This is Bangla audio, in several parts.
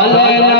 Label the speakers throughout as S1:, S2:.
S1: Hallelujah.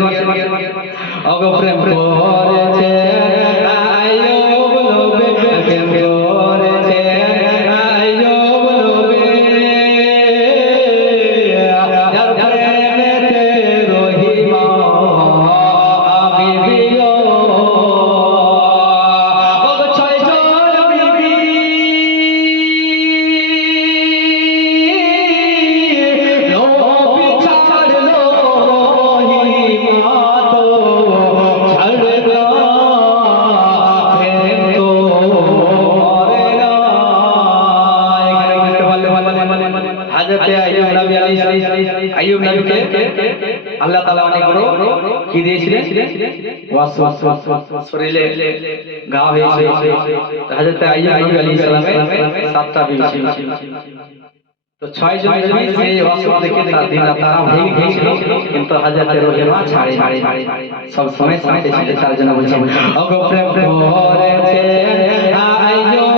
S1: প্রেম আইয়ুব নবীকে আল্লাহ তাআলা অনেক বড় কি দিয়েছিলেন? ওয়াস ওয়াস ওয়াস শরীরে ঘা হয়েছে। হযরত আইয়ুব নবী আলাইহিস সালামের সাতটা বিবি ছিল। তো ছয় জন বিবি সেই ওয়াস দেখে তার দিন তারা ভেঙে গিয়েছিল কিন্তু হযরত রোহেমা ছাড়ে সব সময় সাথে ছিল তার জন্য বলছে ওগো প্রেম করেছে আইয়ুব